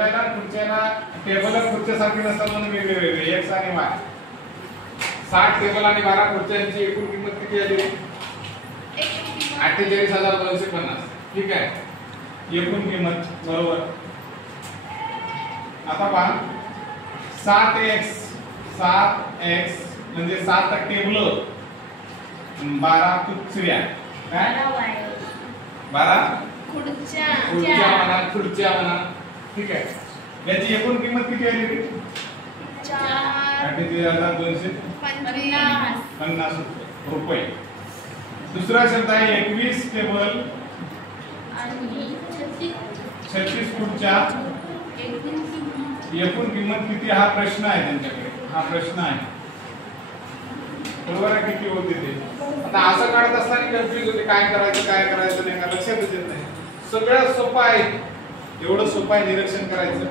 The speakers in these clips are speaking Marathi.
आहे ना खुर्च्याला टेबल खुर्च्यासारखी नसतात म्हणून वेगवेगळे x आणि y 60 टेबल आणि 12 खुर्च्यांची एकूण किंमत किती आली 48,250 ठीक आहे एकूण किंमत बरोबर आता पहा 7x म्हणजे 7 टेबल 12 खुर्च्या काय 12 खुर्च्या म्हणा ठीक आहे याची एकूण किंमत किती आली 48,250 रुपये दुसरा शब्द आहे 21 टेबल 36 खुर्च्या एकूण किंमत किती हा प्रश्न आहे त्यांच्याकडे हा प्रश्न आहे बरोबर आहे किती होते ते आता असं काढत असताना कन्फ्यूज होते काय करायचं नाही का लक्षातच येत नाही सगळं सोपं आहे एवढं सोपं आहे निरीक्षण करायचं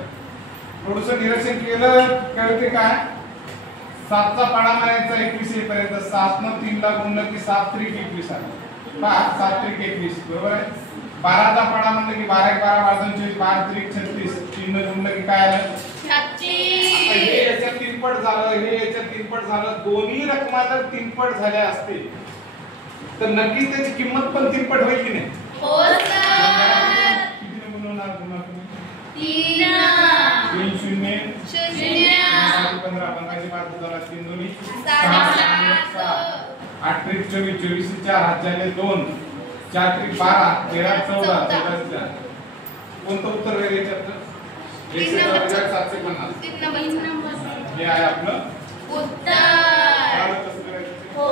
थोडंसं निरीक्षण केलं कळते काय 7 चा पाडा मारायचा 21 पर्यंत 7 न 3 ला गुणलं की 7 त्रिक 21 आलं पहा 7 त्रिक 21 बरोबर आहे 12 चा पाडा म्हणलं की 12 1 12 12 12 त्रिक 36 3 न गुणलं की काय आलं 36 हे याच्या तीनपट झालं हे याच्या तीनपट झालं दोन्ही रकमा जर तीनपट झाल्या असतील तर नक्कीच त्याची किंमत पण तीनपट होईल की नाही हो सर कितीने गुणवणार पुन्हा 3 0 15 15 5 झाला 3 दोन्ही 6 8 त्रिक 24 24 4 हात झाले 2 4 त्रिक 12 13 14 14 कोणतं उत्तर आहे याच्यात 750 3 नंबर हे आहे आपलं उत्तर कसं करायचं हो